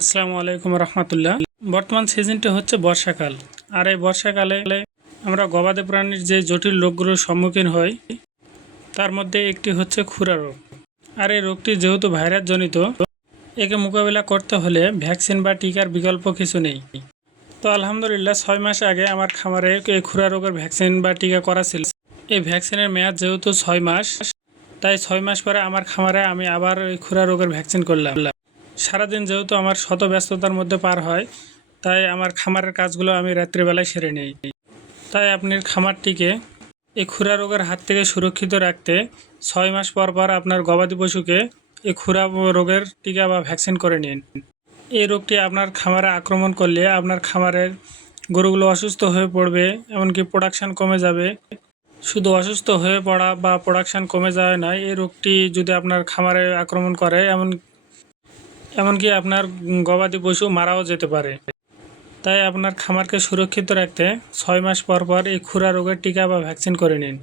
আসসালামু আলাইকুম রহমতুল্লাহ। বর্তমান সিজনটি হচ্ছে বর্ষাকাল। আর এই বর্ষাকালে আমরা গবাদি প্রাণীর যে জটিল রোগগুলোর সম্মুখীন হই, তার মধ্যে একটি হচ্ছে খুরা রোগ। আর এই রোগটি যেহেতু ভাইরাস জনিত একে মোকাবিলা করতে হলে ভ্যাকসিন বা টিকার বিকল্প কিছু নেই। তো আলহামদুলিল্লাহ, ছয় মাস আগে আমার খামারে এই খুরা রোগের ভ্যাকসিন বা টিকা করা ছিল। এই ভ্যাকসিনের মেয়াদ যেহেতু ছয় মাস, তাই ছয় মাস পরে আমার খামারে আমি আবার ওই খুরা রোগের ভ্যাকসিন করলাম। সারাদিন যেহেতু আমার শত ব্যস্ততার মধ্যে পার হয়, তাই আমার খামারের কাজগুলো আমি রাত্রিবেলায় সেরে নেই। তাই আপনার খামারটিকে এই খুরা রোগের হাত থেকে সুরক্ষিত রাখতে ছয় মাস পর পর আপনার গবাদি পশুকে এই খুরা রোগের টিকা বা ভ্যাকসিন করে নিন। এই রোগটি আপনার খামারে আক্রমণ করলে আপনার খামারের গরুগুলো অসুস্থ হয়ে পড়বে, এমনকি প্রোডাকশান কমে যাবে। শুধু অসুস্থ হয়ে পড়া বা প্রোডাকশান কমে যাওয়া নয়, এই রোগটি যদি আপনার খামারে আক্রমণ করে, এমন এমনকি আপনার গবাদি পশু মারাও যেতে পারে। তাই আপনার খামারকে সুরক্ষিত রাখতে ছয় মাস পর পর এই খুরা রোগের টিকা বা ভ্যাকসিন করে নিন।